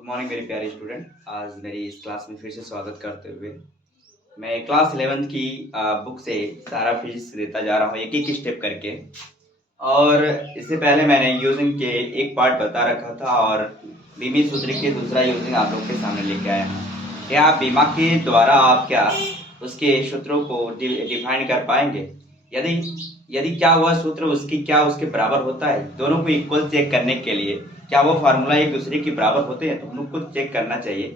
Good morning मेरे प्यारे student. आज मेरी इस क्लास में फिर से स्वागत करते हुए मैं क्लास 11th की बुक से सारा फिजिक्स देता जा रहा हूँ एक एक स्टेप करके। और इससे पहले मैंने यूजिंग के एक पार्ट बता रखा था और बीमी सूत्र के दूसरा यूजिंग आप लोग के सामने लेके आया हूँ। क्या आप बीमा के द्वारा आप क्या उसके सूत्रों को डिफाइन कर पाएंगे? यदि यदि क्या वह सूत्र उसकी क्या उसके बराबर होता है? दोनों को इक्वल चेक करने के लिए क्या वो फार्मूला एक दूसरे के बराबर होते हैं? तो हम लोग को चेक करना चाहिए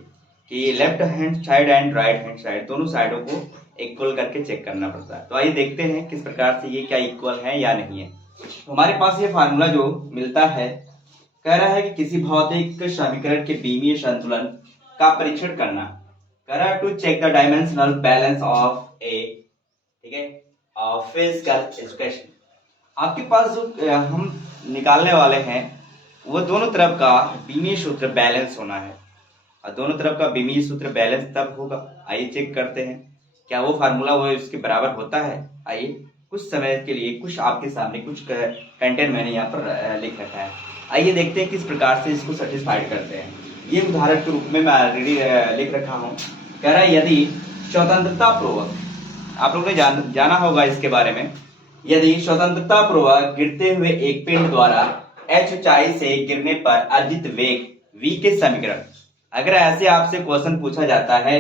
कि left hand side and right hand side दोनों साइडों को इक्वल करके चेक करना पड़ता है। तो आइए देखते हैं किस प्रकार से ये क्या इक्वल है या नहीं है। तो हमारे पास ये फार्मूला जो मिलता है कह रहा है कि किसी भौतिक समीकरण के बीमीय संतुलन का परीक्षण करना। कह रहा है to check the dimensional balance of a, ठीक है, फिजिकल एक्सप्रेशन। आपके पास जो हम निकालने वाले हैं वो दोनों तरफ का बीमीय सूत्र बैलेंस होना है और दोनों तरफ का बीमीय सूत्र बैलेंस तब होगा। आइए चेक करते हैं क्या वो फार्मूला वो इसके बराबर होता है। आइए कुछ समय के लिए कुछ आपके सामने कुछ कंटेंट मैंने यहाँ पर लिख रखा है। आइए देखते हैं किस प्रकार से इसको सेटिस्फाइड करते हैं। ये उदाहरण के रूप में मैं ऑलरेडी लिख रखा हूँ। कह रहा है यदि स्वतंत्रता पूर्वक, आप लोगों ने जाना होगा इसके बारे में, यदि स्वतंत्रता पूर्वक गिरते हुए एक पिंड द्वारा h ऊंचाई से गिरने पर अर्जित वेग v के समीकरण, अगर ऐसे आपसे क्वेश्चन पूछा जाता है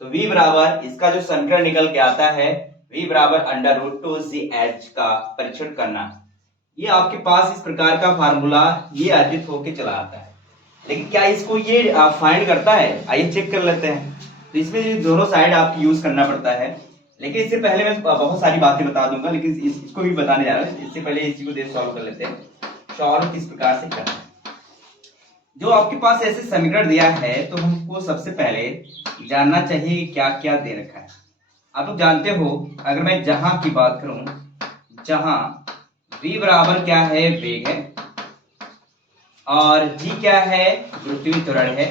तो v बराबर इसका जो समीकरण निकल के आता है v बराबर √2gh का परीक्षण करना। ये आपके पास इस प्रकार का फार्मूला ये अर्जित होके चला आता है, लेकिन क्या इसको ये फाइंड करता है? आइए चेक कर लेते हैं। तो इसमें दोनों साइड आपको यूज करना पड़ता है, लेकिन इससे पहले मैं बहुत सारी बातें बता दूंगा, लेकिन इसको भी बताने जा रहा हूँ। इससे पहले इसी को देख सॉल्व कर लेते हैं। सॉल्व किस प्रकार से करना है। जो आपके पास ऐसे समीकरण दिया है तो हमको सबसे पहले जानना चाहिए क्या क्या दे रखा है। आप लोग जानते हो, अगर मैं जहां की बात करूं, जहां v बराबर क्या है, वेग है, और g क्या है, गुरुत्वीय त्वरण है।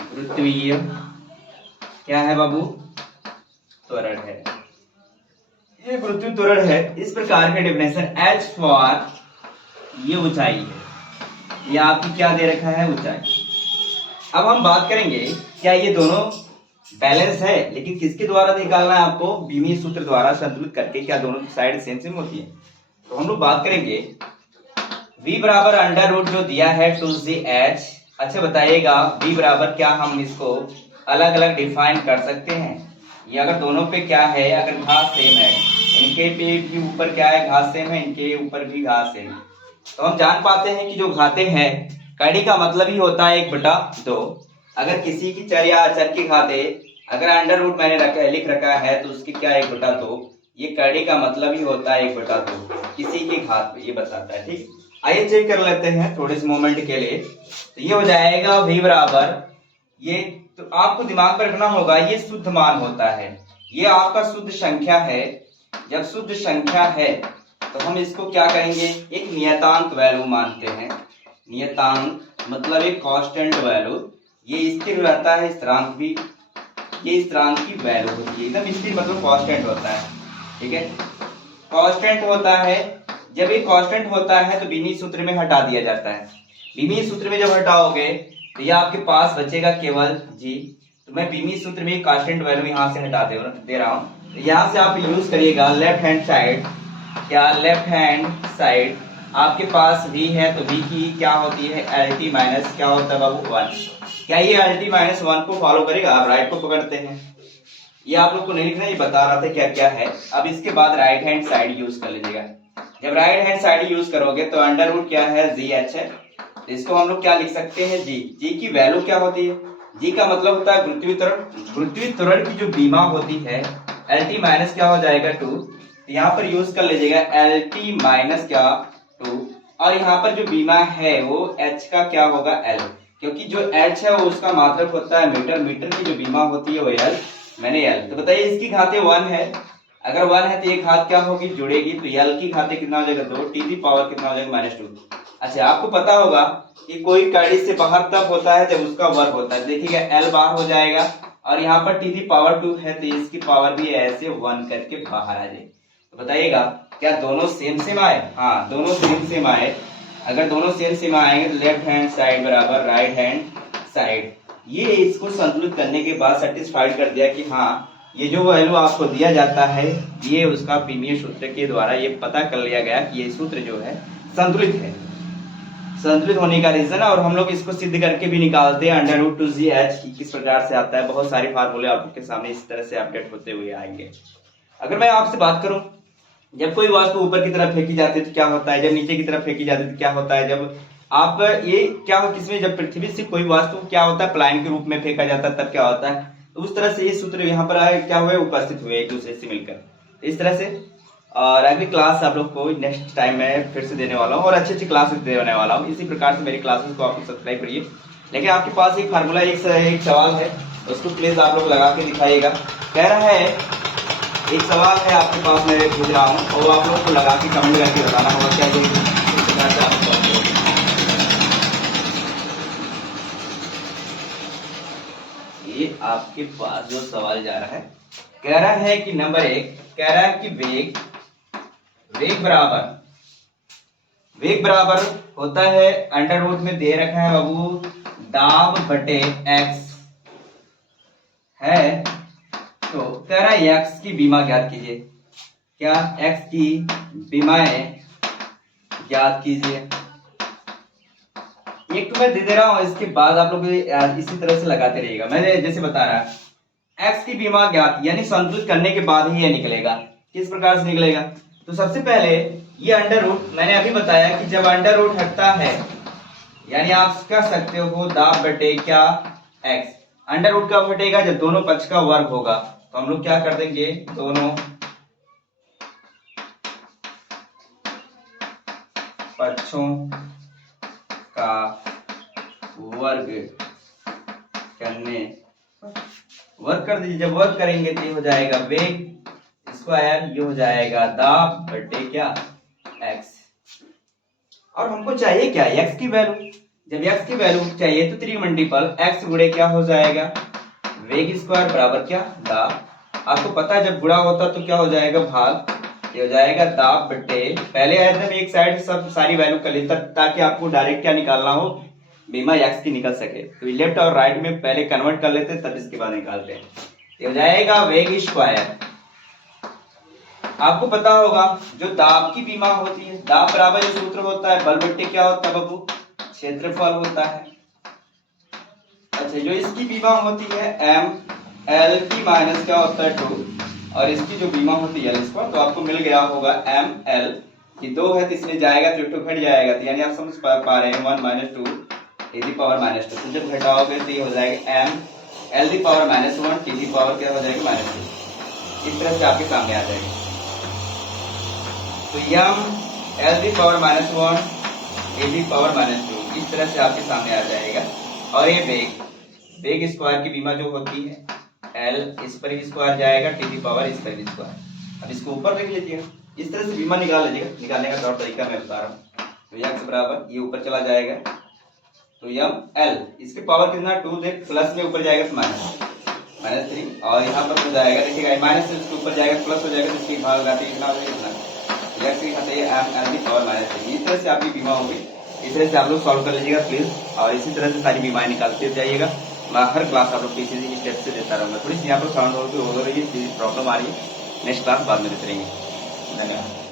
गुरुत्वीय क्या है बाबू? त्वरण है। ये गुरुत्वीय त्वरण है। इस प्रकार के डेफिनेशन h फॉर ये ऊंचाई है, ये आपकी क्या दे रखा है, ऊंचाई। अब हम बात करेंगे क्या ये दोनों बैलेंस है, लेकिन किसके द्वारा निकालना है आपको? बीमीय सूत्र द्वारा संतुलित करके क्या दोनों की साइड सेम सेम होती है। तो हम लोग बात करेंगे v बराबर अंडर रूट जो दिया है 2gh। अच्छा बताइएगा v बराबर क्या हम इसको अलग अलग डिफाइन कर सकते हैं? ये अगर दोनों पे क्या है, अगर घास सेम है, इनके पे भी ऊपर क्या है, घास सेम है, इनके ऊपर भी घास सेम है, तो हम जान पाते हैं कि जो घाते हैं कड़ी का मतलब ही होता है 1/2। अगर किसी की चर या अचर की घाते अगर अंडर रूट मैंने लिख रखा है तो उसकी क्या 1/2, ये कड़ी का मतलब ही होता है 1/2 किसी की घात, ये बताता है। ठीक, आइए चेक कर लेते हैं थोड़े से मोमेंट के लिए। तो ये हो जाएगा v बराबर, ये तो आपको दिमाग में रखना होगा ये शुद्ध मान होता है, ये आपका शुद्ध संख्या है। जब शुद्ध संख्या है तो हम इसको क्या करेंगे, एक नियतांक वैल्यू मानते हैं। नियतांक मतलब एक कांस्टेंट वैल्यू, ये स्थिर रहता है, स्थिरांक भी, ये स्थिरांक की वैल्यू होती है, एकदम स्थिर मतलब कांस्टेंट होता है। ठीक है, कांस्टेंट होता है। जब ये कांस्टेंट होता है तो बीमीय सूत्र में हटा दिया जाता है। बीमीय सूत्र में जब हटाओगे तो ये आपके पास बचेगा केवल g। तो मैं बीमीय सूत्र में कांस्टेंट वैल्यू यहाँ से हटा दे रहा हूँ। तो यहाँ से आप यूज करिएगा लेफ्ट हैंड साइड, क्या लेफ्ट हैंड साइड आपके पास v है तो v की क्या होती है, LT माइनस क्या होता है बाबू, 1। क्या ये LT माइनस 1 को फॉलो करेगा? आप राइट को पकड़ते हैं, ये आप लोग को नहीं लिखना, ये बता रहा था क्या क्या है। अब इसके बाद राइट हैंड साइड यूज कर लीजिएगा। जब राइट हैंड साइड यूज करोगे तो अंडर रूट क्या है, GH है, तो इसको हम लोग क्या लिख सकते हैं, g की वैल्यू क्या होती है, g का मतलब होता है गुरुत्वीय त्वरण। गुरुत्वीय त्वरण की जो बीमा होती है LT माइनस क्या हो जाएगा, 2। यहाँ पर यूज कर लीजिएगा LT माइनस क्या, 2, और यहाँ पर जो बीमा है वो h का क्या होगा, L, क्योंकि जो h है वो उसका मात्रक होता है मीटर, मीटर की जो बीमा होती है वो L मैंने L। तो बताइए इसकी घाते 1 है, अगर 1 है तो एक घात क्या होगी, जुड़ेगी, तो L की घाते कितना हो जाएगा, 2, T की पावर कितना हो जाएगा, -2। अच्छा आपको पता होगा कि कोई कड़ी से बाहर तब होता है जब उसका वर्ग होता है। देखिएगा L बाहर हो जाएगा और यहाँ पर T की पावर 2 है तो इसकी पावर भी ऐसे 1 करके बाहर आ जाएगी। तो बताइएगा क्या दोनों सेम सेम आए? हाँ दोनों सेम सेम आए। अगर दोनों सेम सेम आएंगे तो लेफ्ट हैंड साइड बराबर राइट हैंड साइड। ये इसको संतुलित करने के बाद सेटिस्फाइड कर दिया कि हाँ ये जो वैल्यू आपको दिया जाता है ये उसका बीमीय सूत्र के द्वारा ये पता कर लिया गया कि ये सूत्र जो है संतुलित है। संतुलित होने का रीजन, और हम लोग इसको सिद्ध करके भी निकालते हैं अंडर रूट 2gh किस प्रकार से आता है। बहुत सारे फार्मूले आपके सामने इस तरह से अपडेट होते हुए आएंगे। अगर मैं आपसे बात करूं, जब कोई वस्तु ऊपर की तरफ फेंकी जाती है तो क्या होता है, जब नीचे की तरफ फेंकी जाती है तो क्या होता है, जब आप ये क्या हो किसमें, जब पृथ्वी से कोई वस्तु क्या होता है प्लाइन के रूप में फेंका जाता है तब क्या होता है। तो उस तरह से ये सूत्र यहाँ पर आए क्या हुए, उपस्थित हुए एक दूसरे से मिलकर इस तरह से। और अगली क्लास आप लोग को नेक्स्ट टाइम में फिर से देने वाला हूँ और अच्छी अच्छी क्लासेस देने वाला हूँ। इसी प्रकार से मेरी क्लासेस को आप लोग सब्सक्राइब करिए। लेकिन आपके पास एक फार्मूला एक सवाल है, उसको प्लीज आप लोग लगा के दिखाइएगा। कह रहा है एक सवाल है आपके पास मैं पूछ रहा हूँ और आप लोगों को लगा के कमेंट करके बताना होगा क्या ये इस प्रकार से आप ये आपके पास जो सवाल जा रहा है, कह रहा है कि नंबर 1 कह रहा है कि वेग बराबर होता है अंडर रूट में दे रखा है बाबू दाब बटे x है। तो कह रहा है x की बीमा ज्ञात कीजिए। क्या x की बीमाएं ज्ञात कीजिए। एक तो मैं दे रहा हूं, इसके बाद आप लोग इसी तरह से लगाते रहिएगा। मैं जैसे बता रहा x की बीमा ज्ञात यानी संतुलित करने के बाद ही ये निकलेगा। किस प्रकार से निकलेगा, तो सबसे पहले ये अंडर रूट मैंने अभी बताया कि जब अंडर रूट हटता है यानी आप कह सकते हो दाब बटे क्या x। अंडर रूट कब हटेगा, जब दोनों पक्ष का वर्ग होगा। तो हम लोग क्या कर देंगे, दोनों पक्षों का वर्ग कर दीजिए। जब वर्ग करेंगे तो ये हो जाएगा वेग स्क्वायर, ये हो जाएगा दाब बटे क्या x। और हमको चाहिए क्या, x की वैल्यू। जब x की वैल्यू चाहिए तो 3 मल्टीपल x गुणे क्या हो जाएगा वेग स्क्वायर बराबर क्या दाब। आपको पता है जब गुणा होता तो क्या हो जाएगा भाग, ये हो जाएगा दाब बटे पहले एकदम एक साइड सब सारी वैल्यू कर लेता ताकि आपको डायरेक्ट क्या निकालना हो बीमा x की निकल सके। तो लेफ्ट और राइट में पहले कन्वर्ट कर लेते तब इसके बाद निकालते हैं। ये हो जाएगा वेग स्क्वायर। आपको पता होगा जो दाब की बीमा होती है, दाब बराबर जो सूत्र होता है बल बट्टे क्या होता है बाबू क्षेत्रफल होता है। अच्छा जो इसकी बीमा होती है m l की माइनस क्या होता है 2 और इसकी जो बीमा होती है l स्क्वायर। तो आपको मिल गया होगा m l की 2 है तो इसमें जाएगा तो 2 घट जाएगा। तो यानी आप समझ पा रहे हैं 1 - 2 e की पावर -2। तो जब घटाओगे तो ये हो जाएगा m l की पावर -1 t की पावर क्या हो जाएगा -2। इस तरह से आपके सामने आ जाएगा। तो m l की पावर -1 e की पावर -2 इस तरह से आपके सामने आ जाएगा। और ये वेग स्क्वायर की बीमा जो होती है l इस पर भी स्क्वायर जाएगा t की पावर इस पर भी स्क्वायर। अब इसको ऊपर रख लीजिएगा, इस तरह से बीमा निकाल लीजिएगा। निकालने का तौर तरीका मैं बता रहा हूँ। तो x बराबर ये ऊपर चला जाएगा तो m l इसके पावर कितना 2 दे प्लस में ऊपर जाएगा तो -3 और यहाँ पर हो जाएगा देखिएगा माइनस से उसके ऊपर जाएगा प्लस हो जाएगा तो इसके भाग लगाते कितना हो जाएगा इतना x की खाते m l की पावर -3। इस तरह से आपकी बीमा होगी। इस तरह से आप लोग सॉल्व कर लीजिएगा प्लीज और इसी तरह से सारी बीमाएं निकालते जाइएगा। मैं हर क्लास आप लोग किसी स्टेप से देता रहूंगा। थोड़ी सी यहाँ पर साउंड हो रही है, प्रॉब्लम आ रही है। नेक्स्ट क्लास बाद में देते रहेंगे। धन्यवाद।